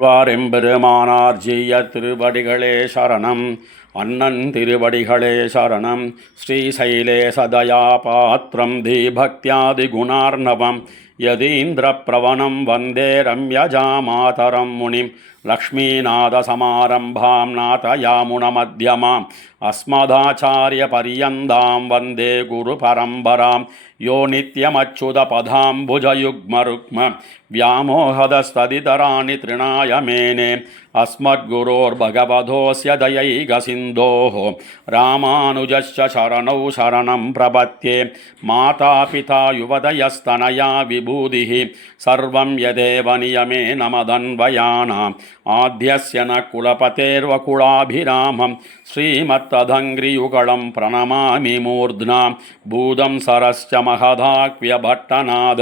வாரெம்பெருமானார் ஜீய திருவடிகளே சரணம். அண்ணன் திருவடிகளே சரணம். ஸ்ரீசைலே சதயா பாத்திரம் தீபக்தியாதி குணார்ணவம் யதீந்திர பிரவணம் வந்தே ரம்யஜா மாதரம் முனிம் லக்ஷ்மீநாதசமாரம்பாம் நாதயாமுனமத்யமாம் அஸ்மதாச்சாரிய பரியந்தாம் வந்தே குரு பரம்பராம் யோ நித்யமச்சுதபதாம்புஜயுக்மருக்ம व्यामोहदस्तदितराणि तृणाय मेने अस्मद्गुरोर्भगवतोऽस्य दयैकसिन्धोः रामानुजस्य शरणौ शरणं प्रपद्ये मातापिता युवतयस्तनया विभूतिः सर्वं यदेव नियमेन मदन्वयानाम् आद्यस्य न कुलपतेर्वकुलाभिरामं श्रीमत्तदङ्घ्रियुगलं प्रणमामि मूर्ध्ना भूतं सरश्च महदाक्व्यभट्टनाद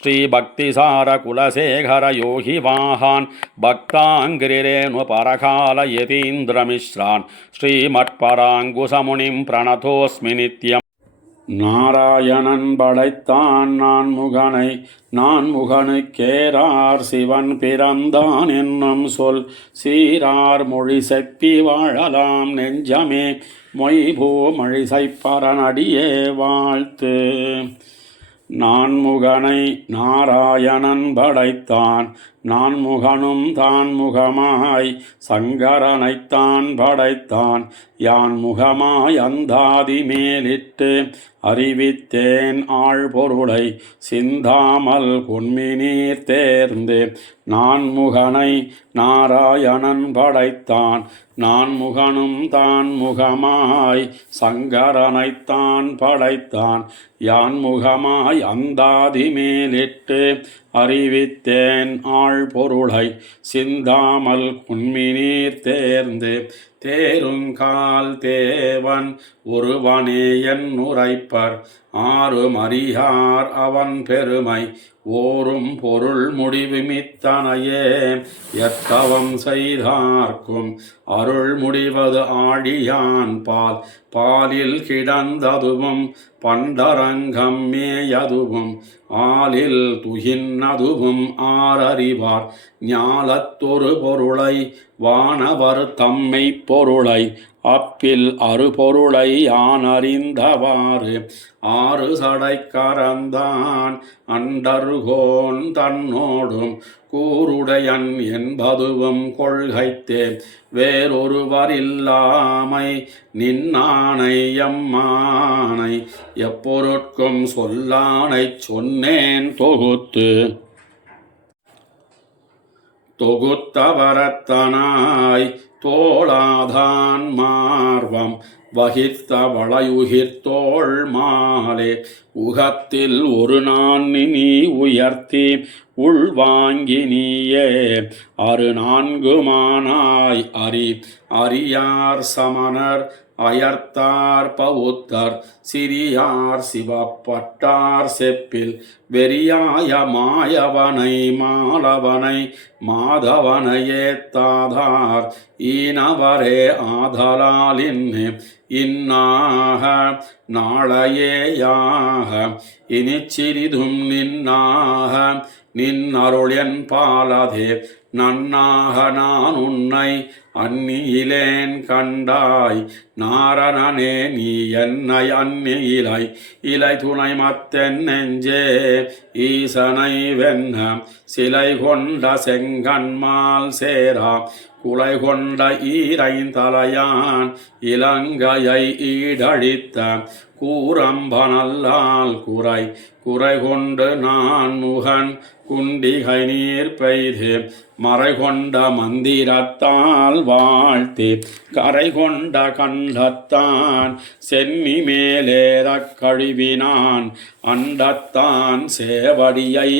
श्रीभक्तिसार कुलशेखर योगी वाहान् भक्ताङ्घ्रिरेणु परकाल यतीन्द्रमिश्रान् श्रीमत्पराङ्कुशमुनिं प्रणतोऽस्मि नित्यम्. நாராயணன் படைத்தான் நான்முகனை நான்முகனுக்கேரார் சிவன் பிறந்தான் என்னும் சொல் சீரார் மொழி செப்பி வாழலாம் நெஞ்சமே மொய்பூ மழிசைப்பரனடியே வாழ்த்து. நான்முகனை நாராயணன் படைத்தான் நான்முகனும் தான் முகமாய் சங்கரனைத்தான் படைத்தான் யான் முகமாய் அந்தாதி மேலிட்டு அறிவித்தேன் ஆழ்பொருளை சிந்தாமல் கொன்மினீர் தேர்ந்து. நான்முகனை நாராயணன் படைத்தான் நான்முகனும் தான் முகமாய் சங்கரனைத்தான் படைத்தான் யான் முகமாய் அந்தாதி மேலிட்டு அறிவித்தேன் ஆழ்பொருளை சிந்தாமல் குன்மினீர் தேர்ந்து. தேருங்கால் தேவன் ஒருவனே என் உரைப்பர் ஆறும் அறியார் அவன் பெருமை ஓரும் பொருள் முடிவு மித்தனையே எத்தவம் செய்தார்க்கும் அருள் முடிவது ஆழியான் பால் பாலில் கிடந்ததுவும் பண்டரங்கம் மேயதுவும் ஆலில் துகின்னதுவும் ஆரறிவார் ஞாலத்தொரு பொருளை வானவர் தம்மை பொருளை அப்பில் அறுபொருளை யான் அறிந்தவாறு ஆறு சடைக்கரந்தான் அண்டர்கோன் தன்னோடும் கூருடையன் என்பதுவும் கொள்கைத்தே வேறொருவரில்லாமை நின்னானை எம்மானை எப்பொருட்கும் சொல்லானை சொன்னேன் தொகுத்து. தொகுத்தவரத்தனாய் தோளாதான் மார்வம் வகித்த வளையுகிர்த்தோள் மாலே உகத்தில் ஒரு நான்கு நீ உயர்த்தி உள்வாங்கி நீயே அரு நான்குமானாய் அறியார் சமணர் அயர்த்தார் பவுத்தர் சிறியார் சிவப்பட்டார் செப்பில் வெறியாய மாயவனை மாலவனை மாதவனை ஏத்தாதார் ஈனவரே ஆதலால் இன்னாக நாளையேயாக இனி சிறிதும் நின்னாக நின் அருள் என் பாலதே நன்னாக நான் உன்னை அந்நியிலேன் கண்டாய் நாரணனே நீ என்னை அந்நியிலை இலை துணை மத்தென் நெஞ்சே ஈசனை வெண்ண சிலை கொண்ட செங்கன்மால் சேரா குலை கொண்ட ஈரைந்தலையான் இலங்கையை ஈடழித்த கூரம்பனல்லால் குறை கொண்டு நான் முகன் குண்டிகை நீர் பெய்து மறை கொண்ட மந்திரத்தால் வாழ்த்தி கரை கொண்ட கண்டத்தான் சென்னி மேலேறக் கழுவினான் அண்டத்தான் சேவடியை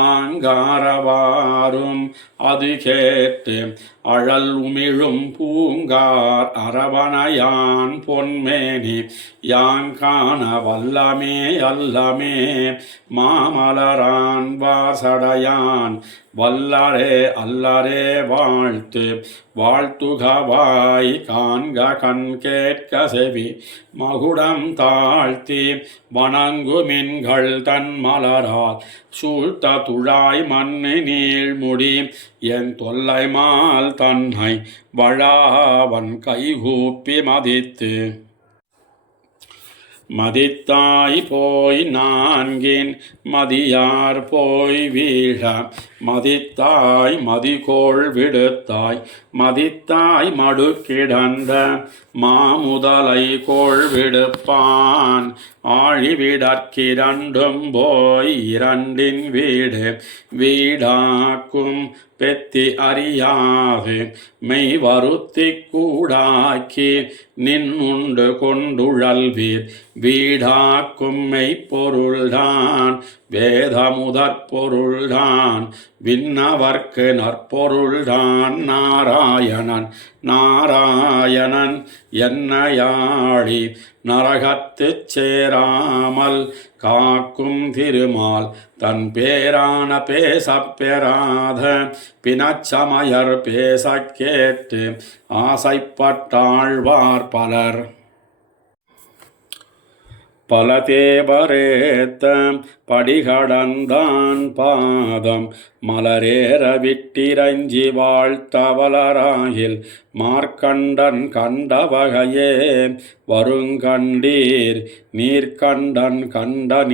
ஆங்காரவாரும் அது கேட்டு அழல் உமிழும் பூங்கார் அரவணையான் பொன்மேனி யாங்கான வல்லமே அல்லமே மாமலரான் வாசடையான் வல்லரே அல்லரே வாழ்த்து. வாழ்த்துகவாய் காண்க கண் கேட்க செவி மகுடம் தாழ்த்தி வணங்குமின்கள் தன் மலரால் சூழ்த்த துழாய் மண்ணு நீழ்முடி என் தொல்லை மால் தன்னை வழாவன் கைகூப்பி மதித்தாய் போய் நான்கின் மதியார் போய் வீழ மதித்தாய் மதிகோள் விடுத்தாய் மதித்தாய் மடு கிடந்த மாமுதலை கோள் விடுப்பான் ஆழிவிடற்கிரண்டும் போய் இரண்டின் வீடு வீடாக்கும் பெத்தி அறியாது மெய் வருத்தி கூடாக்கி நின்னுண்டு கொண்டுழல்வீர் வீடாக்கும் மெய்ப்பொருள்தான் வேதமுதற் பொருள்தான் விண்ணவர்க்கு நற்பொருள்தான் நாராயணன் என்னையாழி நரகத்துச் சேராமல் காக்கும் திருமால் தன் பேரான பேசப் பெறாத பிணச்சமயர் பேசக் கேட்டு ஆசைப்பட்டாழ்வார் பல தேவரேத்த படிகடந்தான் பாதம் மலரேற விட்டிரஞ்சி வாழ்த்தவலராகில் மார்க்கண்டன் கண்டவகையே வருங்கண்டீர் நீர்கண்டன் கண்ட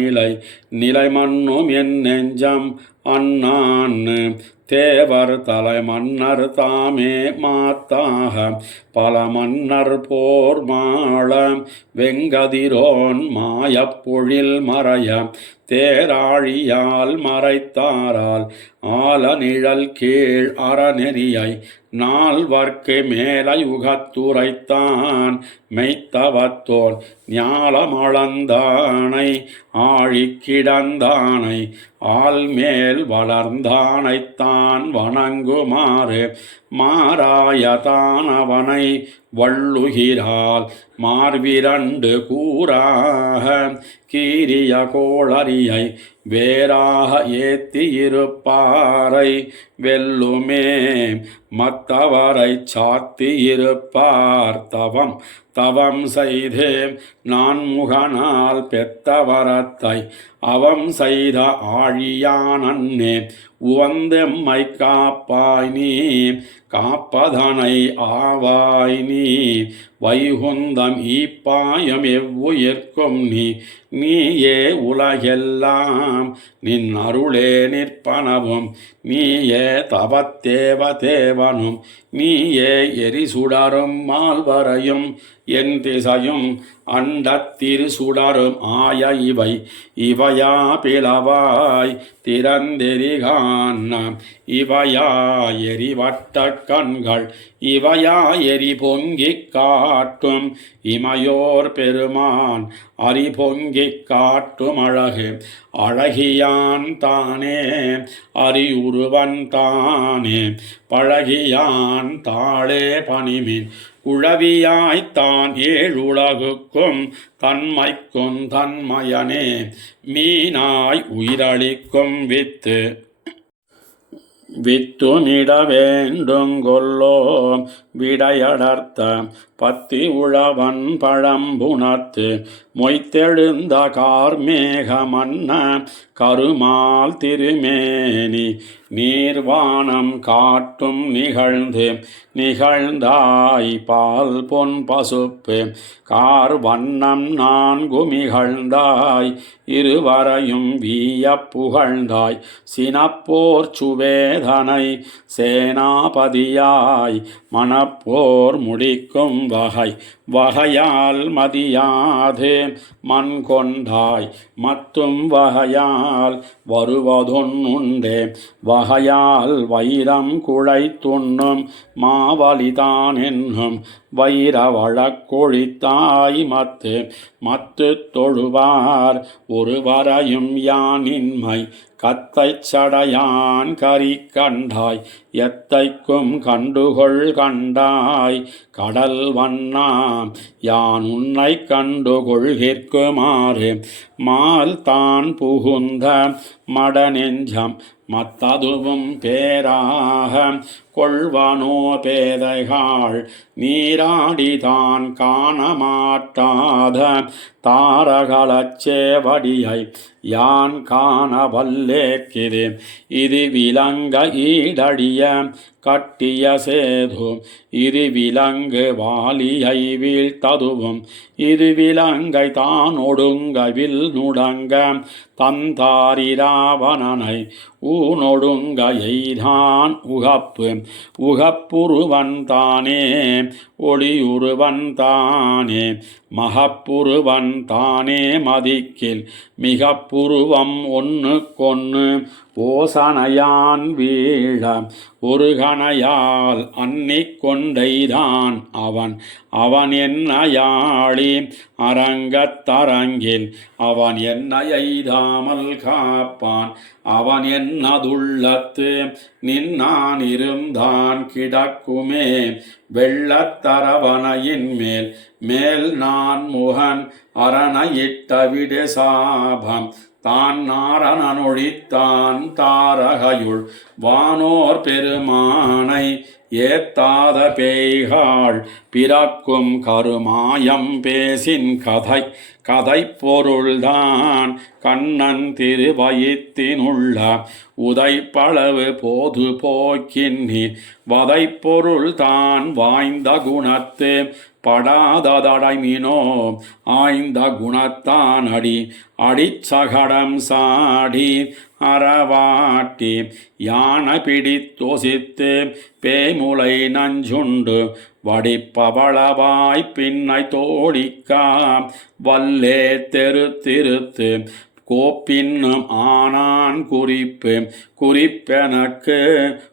நிலை மன்னும் என் நெஞ்சம் அண்ணான் தேவர் தலை மன்னர் தாமே மாத்தாக பல மன்னர் போர் மாள வெங்கதிரோன் மாயப்பொழில் மறைய தேராழியால் மறைத்தாரால் ஆல நிழல் கீழ் அறநெறியை நால்வர்க்கு மேலை உகத்துரைத்தான் மெய்த்தவத்தோன் ஞாலமளந்தானை ஆழிக்கிடந்தானை ஆள்மேல் வளர்ந்தானைத்தான் வணங்குமாறு மாராயதானவனை வள்ளுகிறாள் மார்விரண்டு கூறாக கீரிய கோளரியை வேறாக ஏத்தியிருப்பாரை வெல்லுமே மத்தவரை சாத்தியிருப்பார் தவம் செய்தே நான் முகனால் பெத்தவரத்தை அவம் செய்த ஆழியானே உவந்தெம்மை காப்பாய் நீ காப்பதனை ஆவாய் நீ வைகுந்தம் ஈப்பாயம் எவ்வுயிர்க்கும் நீயே உலகெல்லாம் நின் அருளே நிற்பனவும் நீயே தவத்தேவனும் நீயே எரிசுடரும் மால்வரையும் என் திசையும் அண்டத்திரு சுடரும் ஆய இவையா பிளவாய் திறந்தெரிகான் இவையா எரிவட்ட கண்கள் இவையா எரி பொங்கிக் காட்டும் இமையோர் பெருமான் அரி பொங்கிக் காட்டும் அழகியான் தானே அரியுருவன் தானே பழகியான் தாளே பணிமின் குழவியாய்த்தான் ஏழுலகுக்கும் தன்மைக்கும் தன்மயனே மீனாய் உயிரளிக்கும் வித்துமிட வேண்டும் கொல்லோ விடையடர்த்த பத்தி உழவன் பழம்புணத்து மொய்த்தெழுந்த கார்மேக மன்ன கருமால் திருமேனி நீர்வானம் காட்டும் நிகழ்ந்தாய் பால் பொன் பசுப்பு கார் வண்ணம் நான்கு மிகழ்ந்தாய் இருவரையும் வீய புகழ்ந்தாய் சினப்போர் சுவேதனை சேனாபதியாய் மணப்போர் முடிக்கும் வகையால் மதியாது மண் கொண்டாய் மத்தும் வகையால் வருவதொன்னுண்டே வகையால் வைரம் குழை துண்ணும் மாவலிதான் என்னும் வைர வழக்கொழித்தாய் மத்து தொழுவார் ஒருவரையும் யானின்மை கத்தைச் சடையான் கரி கண்டாய் எத்தைக்கும் கண்டுகொள் கண்டாய் கடல் வண்ணாம் யான் உன்னை கண்டுகொள்கிற்குமாறு மால் தான் புகுந்த மடநெஞ்சம் மத்ததுவும் பேராக கொள்வனோ பேதைகாள் நீராடிதான் காணமாட்டாத தாரகளச் சேவடியை யான் காண வல்லேக்கிது இது விலங்க ஈடடிய கட்டிய சேது இது விலங்கு வாலியை வீழ்த்ததுவும் இது விலங்கை தான் ஒடுங்க வில் நுடங்க தந்தாரிராவணனை ஊனொடுங்க எய்தான் உகப்பு உகப்புருவன் தானே ஒளியுருவன் தானே மகப்புருவன் தானே மதிக்கில் மிகப்புருவம் ஒன்றுக்கொன்று ஓசனையான் வீழ ஒரு கணையால் அன்னிக் கொண்டைதான் அவன் என்னையாளி அரங்கத்தரங்கில் அவன் என்னை எய்தாமல் காப்பான் அவன் என்னதுள்ளத்து நின்னான் இருந்தான் கிடக்குமே வெள்ளத்தரவணையின் மேல் நான் முகன் அரணையிட்ட விடு சாபம் தான் நாரணனொழித்தான் தாரகையுள் வானோர் பெருமானை ஏத்தாத பேய்காள் பிறக்கும் கருமாயம் பேசின் கதை பொருள்தான் கண்ணன் திருவயித்தினுள்ள உதைப்பளவு போது போக்கின்னி வதை பொருள்தான் வாய்ந்த குணத்து படாததடைமினோ ஆய்ந்த குணத்தான் அடிச்சகடம் சாடி அறவாட்டி யானை பிடித்தொசித்து பேமுலை நஞ்சுண்டு வடிப்பவளவாய் பின்னை தோழிக்கா வல்லே திருத்து கோப்பின்னும் ஆனான் குறிப்பெனக்கு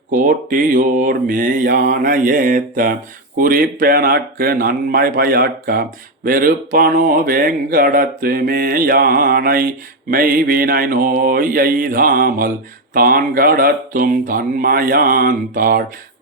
கோட்டியோர் மேயான ஏத்த குறிப்பெனக்கு நன்மை பயக்க வெறுப்பனோ வேங்கடத்து மேயானை மெய்வினை நோய் எய்தாமல் தான் கடத்தும் தன்மையான்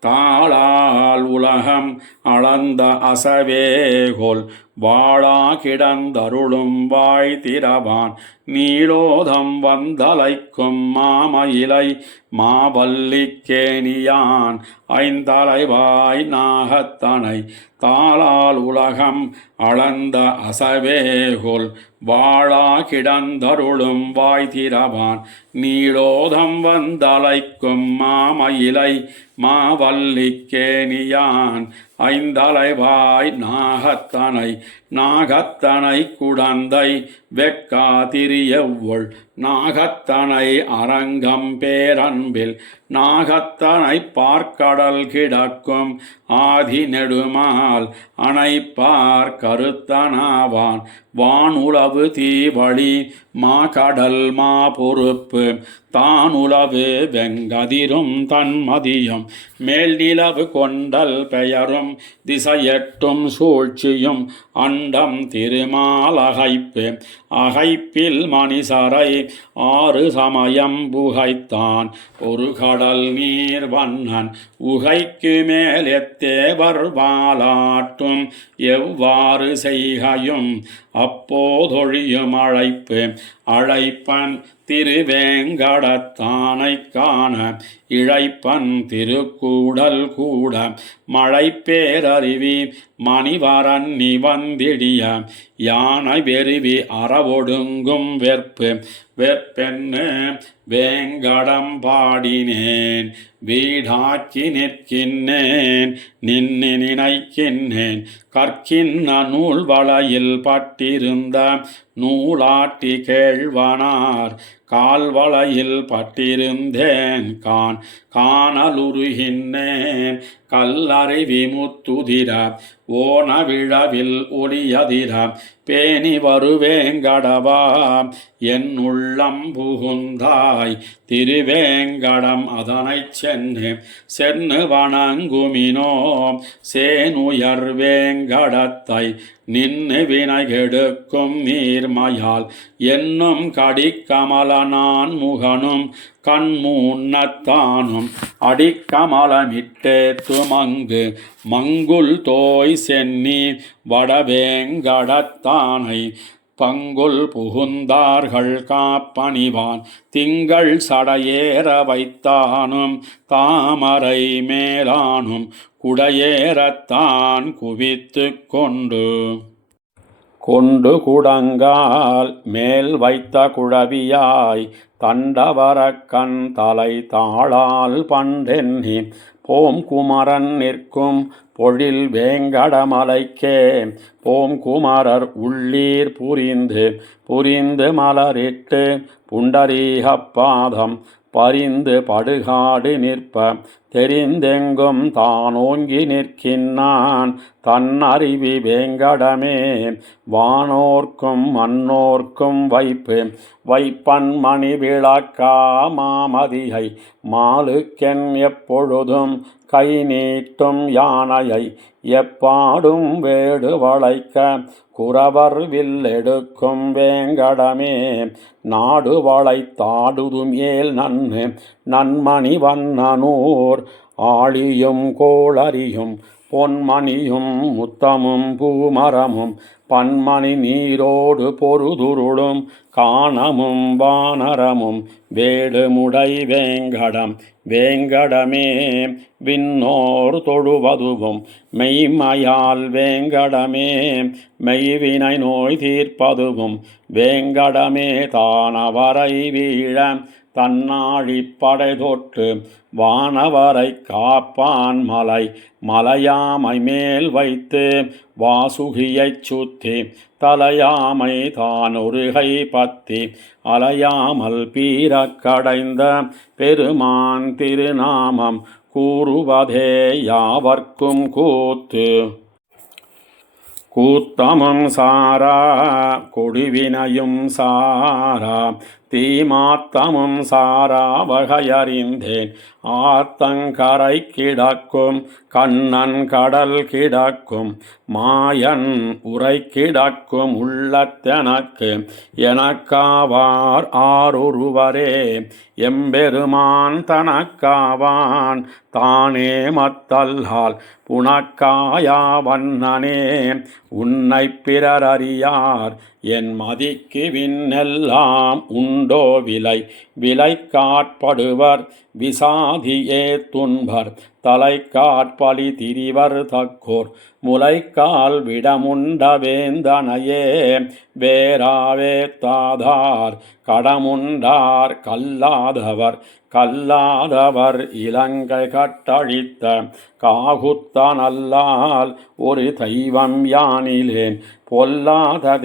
தாளால் உலகம் அளந்த அசவேகோல் வாழா கிடந்தருளும் வாய் திறவான் நீலோதம் வந்தலைக்கும் மாமயிலை மாவல்லிக்கேணியான் ஐந்தலைவாய் நாகத்தனை தாளால் உலகம் அளந்த அசவேகோல் வாழா கிடந்தருளும் வாய் திறவான் நீலோதம் வந்தலைக்கும் மாமயிலை மாவல்லிக்கேணியான் ஐந்தலைவாய் நாகத்தனை குடந்தை வெக்கா திரியவுள் நாகத்தனை அரங்கம் பேரன்பில் நாகத்தனை பார்க்கடல் கிடக்கும் ஆதி நெடுமால் அணைப்பார் கருத்தனாவான் வானுளவு தீவழி மா கடல் மா பொறுப்பு தானுளவு வெங்கதிரும் தன்மதியும் மேல் நிலவு கொண்டல் பெயரும் திசையெட்டும் சூழ்ச்சியும் அண்டம் அகைப்பில் மணிசரை ஆறு சமயம் புகைத்தான் ஒரு கடல் நீர் வண்ணன் உகைக்கு மேல் எத்தேவர் வாலாட்டும் எவ்வாறு செய்கையும் அப்போதொழியும் அழைப்பன் திருவேங்கடத்தானை காண இழைப்பன் திருக்கூடல் கூட மழை பேரறிவி மணிவரன் நிவந்திடிய யானை வெறிவி அறவொடுங்கும் வெற்பென்னு வேங்கடம் பாடினேன் வீடாக்கி நிற்கின்றேன் நினைக்கின்றேன் கற்கின்ற நூல் வளையில் பட்டிருந்த நூலாட்டி கேழ்வனார் கால்வளையில் பட்டிருந்தேன் காணலுருகின்றேன் கல்லறிவி முத்துதிர ஓன விழவில் ஒளியதிர பேணி வருவேங்கடவா என் உள்ளம் புகுந்தாய் திருவேங்கடம் அதனை சென்னு வணங்குமினோ சேனுயர் வேங்கடத்தை நின்னு வினைகெடுக்கும் நீர்மையால் என்னும் கடிக்கமல நான் முகனும் கண்மூன்னத்தானும் அடிக்கமலமிட்டேத்துமங்கு மங்குல் தோய் சென்னி வடவேங்கடத்தானை பங்குல் புகுந்தார்கள் காப்பணிவான் திங்கள் சடையேற வைத்தானும் தாமரை மேலானும் குடையேறத்தான் குவித்து கொண்டு குடங்கால் மேல் வைத்த குழவியாய் தண்டவரக்கண் தலை தாளால் பண்டென்னி போம் குமரன் நிற்கும் பொழில் வேங்கடமலைக்கே போம் குமரர் உள்ளீர் புரிந்து மலரிட்டு புண்டரீகப்பாதம் பரிந்து படுகாடு நிற்ப தெரிந்தெங்கும் தானோங்கி நிற்கின்றான் தன்னறிவி வேங்கடமே வானோர்க்கும் மன்னோர்க்கும் வைப்பன் மணி விளக்கா மாமதியை மாலுக்கென் எப்பொழுதும் கை நீட்டும் யானையை எப்பாடும் வேடு வளைக்க குறவர் வில்லெடுக்கும் வேங்கடமே நாடு வளைத்தாடுதும் ஏல் நன்மணி வண்ணனூர் ஆழியும் கோளரியும் பொன்மணியும் முத்தமும் பூமரமும் பன்மணி நீரோடு பொருதுருளும் காணமும் வானரமும் வேடுமுடை வேங்கடமே விண்ணோர் தொழுவதுவும் மெய்மையால் வேங்கடமே மெய்வினை நோய் தீர்ப்பதுவும் வேங்கடமே தானவரை வீழ தன்னாழி படை தொட்டு வானவரை காப்பான் மலையாமை மேல் வைத்து வாசுகியைச் சுத்தி தலையாமை தான் ஒருகை பத்தி அலையாமல் பீரக் கடைந்த பெருமான் திருநாமம் கூறுவதே யாவர்க்கும் கூத்தமும் சாரா கொடிவினையும் சாரா தீமாத்தமும் சாரா வகையறிந்தேன் ஆத்தங்கரை கிடக்கும் கண்ணன் கடல் கிடக்கும் மாயன் உரை கிடக்கும் எனக்காவார் ஆரொருவரே எம்பெருமான் தனக்காவான் தானே மத்தல்லால் புனக்காயா வண்ணனே உன்னை பிறரறியார் என் மதிக்கு விண்ணெல்லாம் உண்டோ விலை காட்படுவர் விசாதியே துன்பர் தலை காட்பலி திரிவர் தக்கோர் முலைக்கால் விடமுண்ட வேந்தனையே வேராவே தாதார் கடமுண்டார் கல்லாதவர் இலங்கை கட்டழித்த காகுத்தனல்லால் ஒரு தெய்வம் யானிலேன் பொல்லாத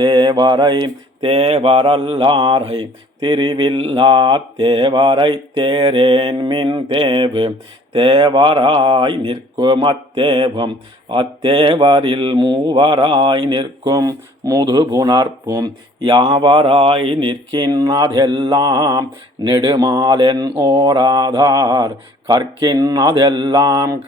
தேவரல்லாரை திருவில்லா தேவரை தேரேன் மின் தேவராய் நிற்கும் அத்தேவரில் மூவராய் நிற்கும் முதுபுணர்ப்பும் யாவராய் நிற்கின்றதெல்லாம் நெடுமாலென் ஓராதார் கற்கின்றதெல்லாம்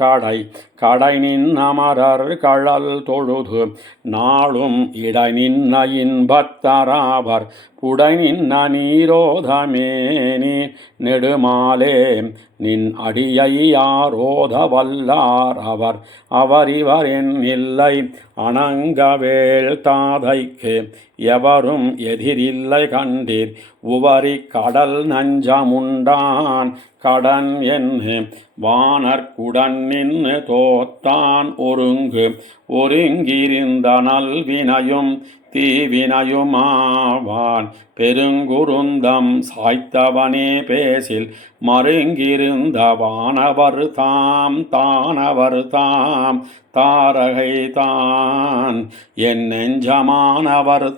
கடை நின்னமரர் கழல் தொழுது நாளும் இடை நின்ன இன்பத்தராவர் புடை நின்ன நீரோதமேனி நெடுமாலே நின் அடியை யாரோத வல்லார் அவர் என் இல்லை அணங்கவேள் தாதைக்கு எவரும் எதிரில்லை கண்டீர் உவரி கடல் நஞ்சமுண்டான் கடன் என்று வானர்குடன் நின்று தோத்தான் ஒருங்கிருந்த நல்வினையும் தீவினையுமாவான் பெருங்குருந்தம் சாய்த்தவனே பேசில் மருங்கிருந்த வானவர் தானவர் தாரகை தான் என் நெஞ்சமானவர்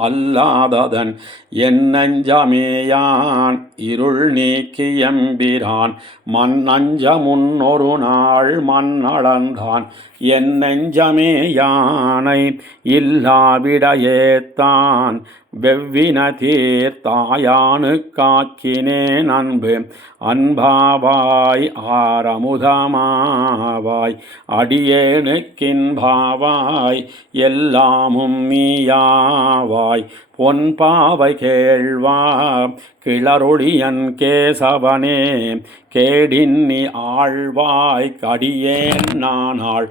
அல்லாததன் என் நெஞ்சமேயான் இருள் நீக்கி எம்பிரான் மண்ணஞ்ச முன்னொரு நாள் மண்ணளந்தான் என் நெஞ்சமே யானை இல்லாவிடையேத்தான் வெவ்வின தீர்த்தாயானு காக்கினேன் அன்பாவாய் ஆரமுதமாவாய் அடியேனுக்கின்பாவாய் எல்லாமும் நீயாவாய் பொன்பாவை கேள்வா கிளரொழியன் கேசவனே கேடின்னி ஆழ்வாய் கடியேன் நானாள்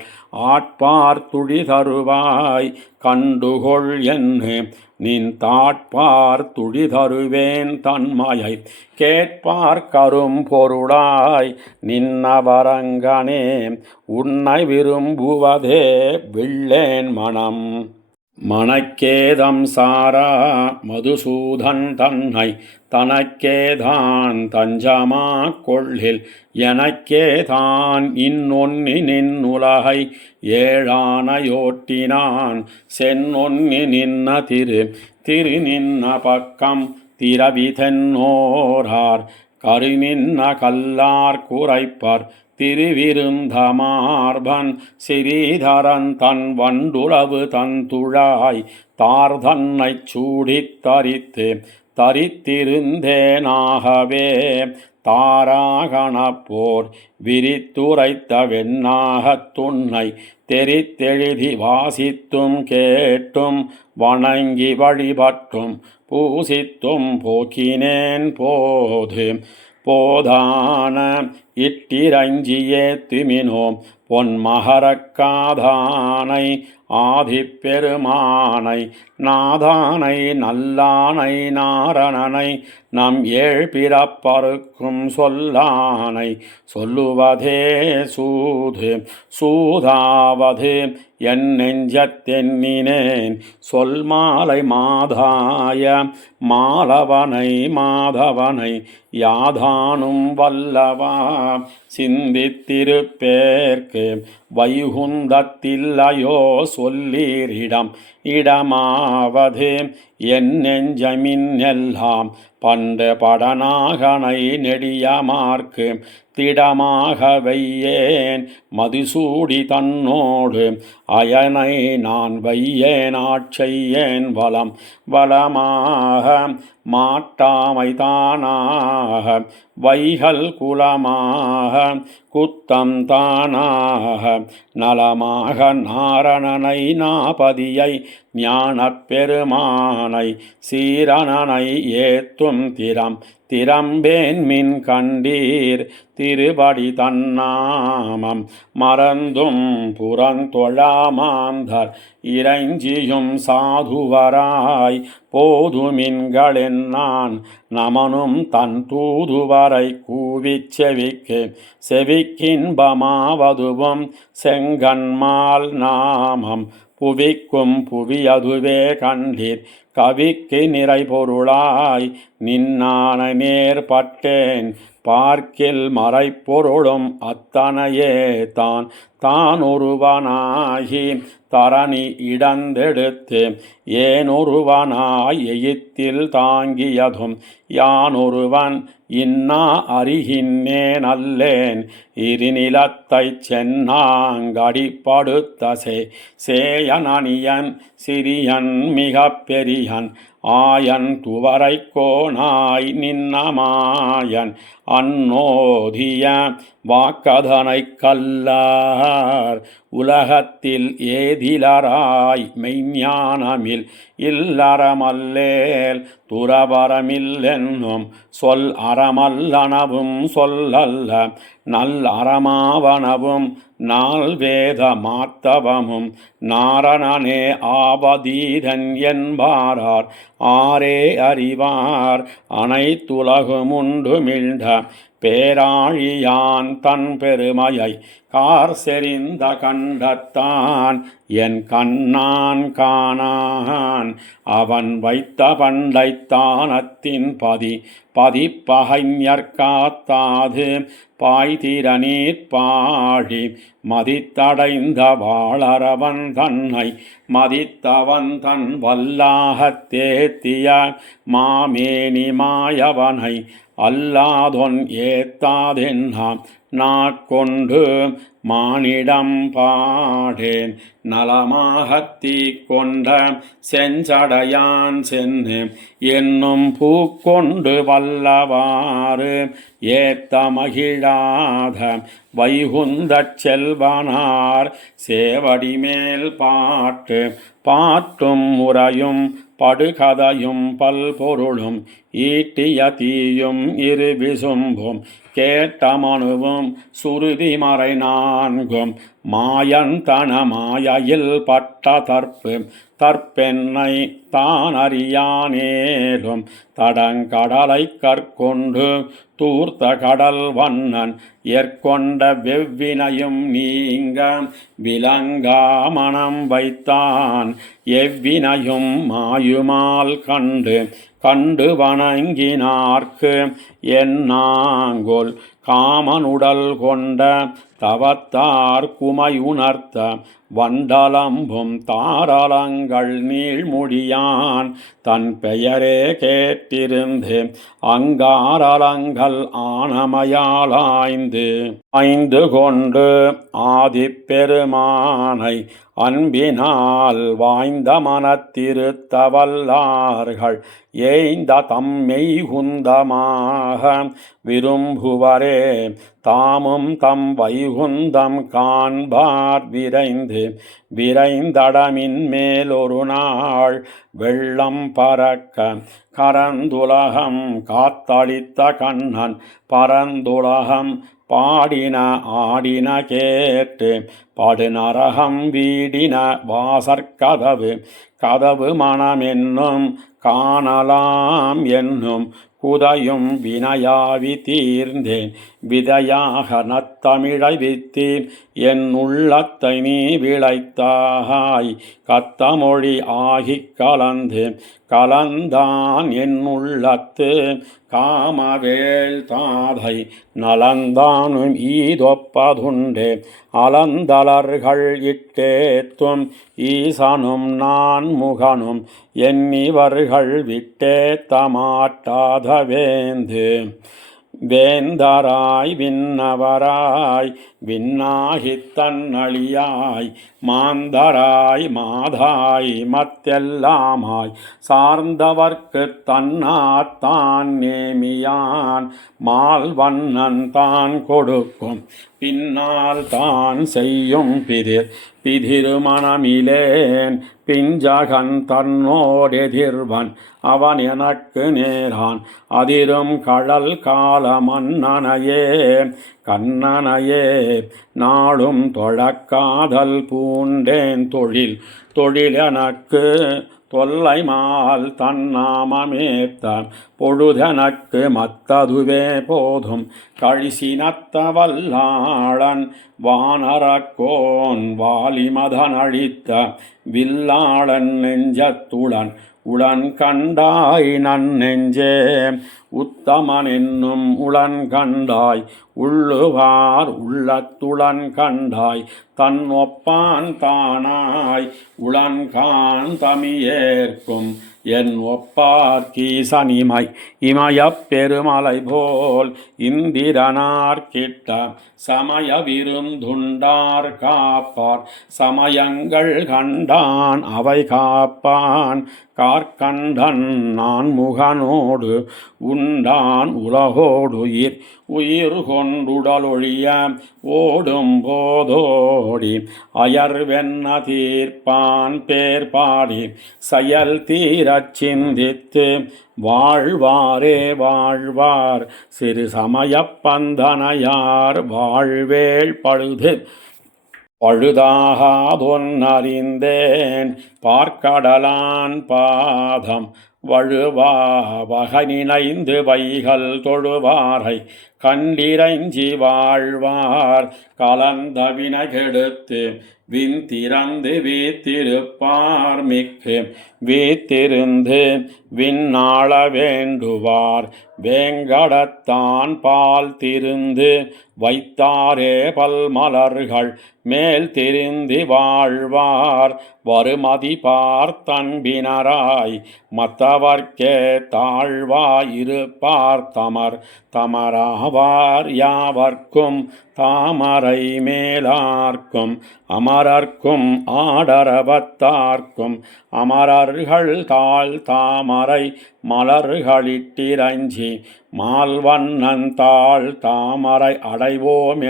ஆட்பார் துழி தருவாய் கண்டுகொள் என்று நின் தாட்பார் துழிதருவேன் தன்மையை கேட்பார் கரும் பொருளாய் நின்னவரங்கனே உன்னை விரும்புவதே வில்லேன் மனம். மனக்கேதம் சாரா மதுசூதன் தன்னை தனக்கேதான் தஞ்சமா கொள்ளில் எனக்கேதான் இன்னொன்னி நின்னுலகை ஏழானையோட்டினான் சென்னொன்னி நின்ன திரு நின்ன பக்கம் திரவிதென்னோரார் கரு நின்ன கல்லார் குறைப்பர் திருவிருந்த மார்பன் சிறீதரன் தன் வண்டுளவு தந்துழாய் தார்தன்னைச் சூடித் தரித்திருந்தேனாகவே தாராகணப்போர் விரித்துரைத்த வெண்ணாகத் துன்னை தெரித்தெழுதி வாசித்தும் கேட்டும் வணங்கி வழிபட்டும் பூசித்தும் போக்கினேன் போதான இட்டிரஞ்சியே திமினோம் பொன்மகரக்காதானை ஆதிப்பெருமானை நாதானை நல்லானை நாரணனை நம் ஏழ்பிறப்பறுக்கும் சொல்லானை சொல்லுவதே சூதாவது என் நெஞ்சத்தென்னினேன் சொல் மாலை மாதாய மாதவனை யாதானும் வல்லவா சிந்தித்திருப்பேர்க்கு வைகுந்தத்தில்லையோ இடமாவது என் நெஞ்சமின் எல்லாம் பண்டு படனாகனை நெடியமார்க்கு திடமாக வையேன் மதுசூடி தன்னோடு அயனை நான் வையேன் ஆட்செய்யேன் வளமாக மாட்டாமை தானாக வைகள் குலமாக குத்தம் தானாக நலமாக நாரணனை நாபதியை ஞானப் பெருமானை சீரணனை ஏத்தும் திறம்பேன் மின் கண்டீர் திருபடி தன்னாமம் மறந்தும் புறந்தொழாமாந்தர் இறைஞ்சியும் சாதுவராய் போதுமின்களென்னான் நமனும் தன் தூதுவரை கூவிச் செவிக்கின்பமாவதுவும் செங்கன்மால் நாமம் புவிக்கும் புவியதுவே கண்டீர் கவிக்கு நிறைபொருளாய் நின்னான நேர்பட்டேன் பார்க்கில் மறைப்பொருளும் அத்தனையே தானொருவனாகி தரணி இடந்தெடுத்து ஏனொருவனாய் எயித்தில் தாங்கியதும் யானொருவன் இன்னா அறிகின்னேன் அல்லேன் இருநிலத்தைச் சென்னாங்கடிப்படுத்த சேயனனியன் சிறியன் மிக பெரியன் ஆயன் துவரை கோனாய் நின்னமாயன் அன்னோதிய வாக்கதனை கல்லார் உலகத்தில் ஏதிலராய் மெய்ஞானமில் இல்லறமல்லேல் துறவரமில்லென்னும் சொல் அறமல்லனவும் சொல்லல்ல நல் அறமாவனவும் நாள் வேத மாத்தவமும் நாரணனே ஆவதீதன் என்பாரார் ஆரே அறிவார் அனைத்துலகுமுண்டு மிழ்ந்த பேராழியான் தன் பெருமையை கார் செறிந்த கண்டத்தான் என் கண்ணான் காணான் அவன் வைத்த பண்டைத்தானத்தின் பதிப்பகைஞர்காத்தாது பாய்திரநீர் பாழி மதித்தடைந்த வாளரவன் தன்னை மதித்தவன் தன் வல்லாகத் தேத்திய மாமேனி மாயவனை அல்லாதொன் ஏத்தாதென்னாம் நாட்கொண்டு மானிடம் பாடேன் நலமாகத் தீக்கொண்ட செஞ்சடையான் சென்னு என்னும் பூக்கொண்டு வல்லவாறு ஏத்த மகிழாத வைகுந்தச் செல்வனார் சேவடிமேல் பாட்டும் முறையும் படுகதையும் பல்பொருளும் ஈட்டிய தீயும் இரு விசும்பும் கேட்ட மனுவும் சுருதி மறை நான்கும் மாயன் தன மாயையில் பட்ட தற்பென்னை தான் அறியானேலும் தடங்கடலை கற்கொண்டு தூர்த்த கடல் வண்ணன் ஏற்கொண்ட வெவ்வினையும் நீங்க விலங்கா மனம் வைத்தான் எவ்வினையும் மாயுமால் கண்டு வணங்கினார்க்கு என்னாங்கொல் காமனுடல் கொண்ட தவத்தார் குமையுணர்த்த வண்டலம்பும் தாரலங்கள் நீள்முடியான் தன் பெயரே கேட்டிருந்து அங்காரலங்கள் ஆனமையாலாய்ந்து கொண்டு ஆதிப்பெருமானை அன்பினால் வாய்ந்த மனத்திருத்தவல்லார்கள் ஏய்ந்த தம்மை குந்தமாக விரும்புவரே தாமும் தம் வைகுந்தம் காண்பார் விரைந்தடமின் மேலொரு நாள் வெள்ளம் பறக்க கரந்துலகம் காத்தளித்த கண்ணன் பரந்துலகம் பாடின ஆடின கேட்டு படுநரகம் வீடின கதவு மனமென்னும் காணலாம் என்னும் குதையும் வினையாவி தீர்ந்தேன் விதையாக நத்தமிழை வித்தீர் என் உள்ளத்தை நீ விளைத்தாய் கத்தமொழி ஆகிக் கலந்தான் என் உள்ளத்து காமவேள் தாதை நலந்தானும் ஈதொப்பதுண்டே அலந்தலர்கள் இட்டேத்தும் ஈசனும் நான் முகனும் என்னிவர்கள் விட்டேத்த மாட்டாத வேந்தராய் விண்ணவராய் விண்ணாகித் தன்னழியாய் மாந்தராய் மாதாய் மத்தெல்லாமாய் சார்ந்தவர்க்கு தன்னாத்தான் நேமியான் மால்வண்ணன் தான் கொடுக்கும் பின்னால் தான் செய்யும் பிதிருமணமிலேன் பிஞ்சகன் தன்னோடெதிர்வன் அவன் எனக்கு நேரான் அதிரும் கடல் கால மன்னனையே கண்ணனையே நாளும் தொழக்காதல் பூண்டேன் தொழில் எனக்கு தொல்லைமால் தன்னாமமேத்த பொழுதனக்கு மத்ததுவே போதும் கழிசினத்த வல்லாளன் வானரக்கோன் வாலிமதனழித்த வில்லாளன் நெஞ்சத்துளன் உளன் கண்டாய் நன்னெஞ்சே உத்தமன் என்னும் உளன் கண்டாய் உள்ளுவார் உள்ளத்துளன் கண்டாய் தன் ஒப்பான் தானாய் உளன்கான் தமியேற்கும் என் ஒப்பார் கீசன் இமயப் பெருமலை போல் இந்திரனார் கிட்ட சமய விருந்துண்டார் காப்பார் சமயங்கள் கண்டான் அவை காப்பான் கார்கண்டன் நான் முகனோடு உண்டான் உலகோடு உயிர் கொண்டுடலொழிய ஓடும் போதோடி அயர்வென்ன தீர்ப்பான் பேர் பாடி செயல் தீரச் சிந்தித்து வாழ்வாரே வாழ்வார் சிறு சமயப் பந்தனையார் வாழ்வேள் பழுதாகாதொன்னறிந்தேன் பார்க்கடலான் பாதம் வழுவா வகை நினைந்து வைகள் தொழுவாரை கண்டிரைஞ்சி வாழ்வார் கலந்த வினை கெடுத்து விண்திறந்து வீத்திருப்பார் மிக்கு வீத்திருந்து விண்ணாள வேண்டுவார் வேங்கடத்தான் பால் திருந்து வைத்தாரே பல்மலர்கள் மேல் திரிந்து வாழ்வார் வருமதி பார்த்தன்பினராய் மற்றவர்க்கே தாழ்வாயிருப்பார் தமராவார் யாவர்க்கும் தாமரை மேலார்க்கும் அமரர்க்கும் ஆடரவத்தார்க்கும் அமரர்கள் தாமரை மலர்களிட்டிரஞ்சி மால்வண்ணன் தாமரை அடைவோம்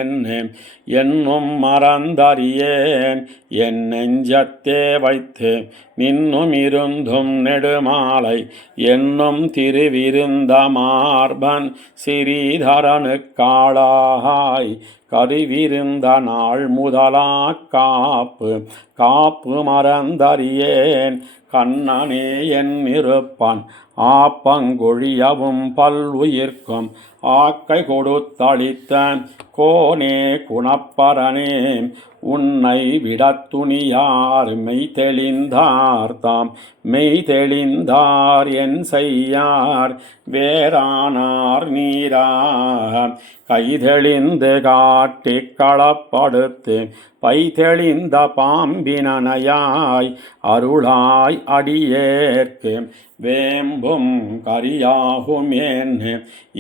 என்னும் மறந்தறியேன் என் நெஞ்சத்தே வைத்து நின்னும் இருந்தும் நெடுமாலை என்னும் திருவிருந்த மார்பன் சிறீதரனுக்காளாய் கருவிருந்த நாள் முதலா காப்பு காப்பு மறந்தறியேன் கண்ணனே என் இருப்பான் ஆப்பங்கொழியவும் பல்வுயிர்க்கும் ஆக்கை கொடுத்தளித்த கோனே குணப்பரனே உன்னை விடத் துணியார் மெய்தெளிந்தார் தாம் மெய்தெளிந்தார் என் செய்யார் வேறானார் நீரார் கைதெளிந்து காட்டி களப்படுத்து பைதெளிந்த பாம்பினனையாய் அருளாய் அடியேற்கு வேம்பும் கரியாகும்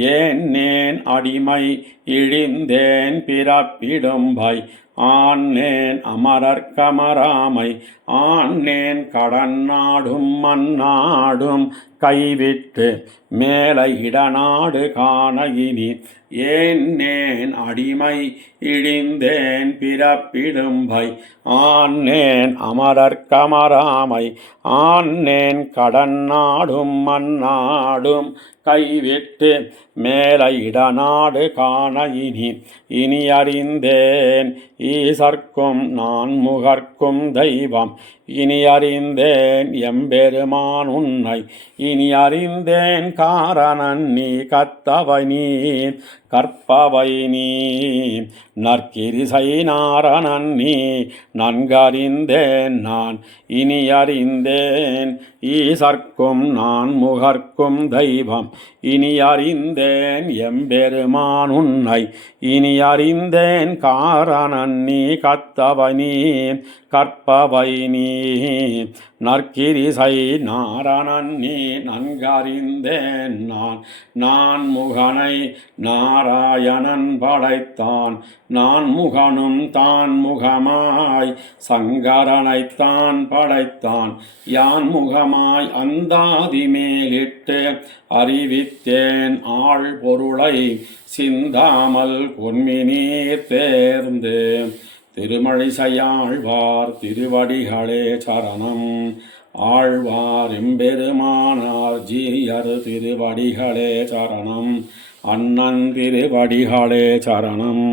ஏன்னேன் அடிமை இழிந்தேன் பிறப்பிடும்பை ஆன்னேன் அமரர்க்கமராமை ஆன்னேன் கடன் நாடும் மன்னாடும் கைவிட்டு மேலை இடநாடு காண இனி ஏன்னேன் அடிமை இழிந்தேன் பிறப்பிடும்பை ஆன்னேன் அமரர்க்கமராமை ஆன்னேன் கடன் நாடும் மன்னாடும் கைவிட்டு மேலை இடநாடு காண இனி அறிந்தேன் ஈசர்க்கும் நான் முகர்க்கும் தெய்வம் இனி அறிந்தேன் எம்பெருமான் உன்னை இனி அறிந்தேன் காரணன் நீ கத்தவை நீ கற்பவை நீ நற்கிரிசை நாரணன் நீ நன்கறிந்தேன் நான் இனி அறிந்தேன் ஈசர்க்கும் நான் முகர்க்கும் தெய்வம் இனி அறிந்தேன் எம்பெருமான் உன்னை இனி அறிந்தேன் காரணன் நீ கத்தவை நீ கற்பவை நீ நற்கிரிசை நாரணன் நீ நன்கறிந்தேன் நான் முகனை நாராயணன் படைத்தான் நான் முகனும் தான் முகமாய் சங்கரனைத்தான் படைத்தான் யான் முகமாய் அந்தாதி மேலிட்டு அறிவித்தேன் ஆள் பொருளை சிந்தாமல் பொன்மினீர் தேர்ந்து திருமழிசையாழ்வார் திருவடிகளே சரணம் ஆழ்வார் எம்பெருமானார் ஜீயர் திருவடிகளே சரணம் அண்ணன் திருவடிகளே சரணம்.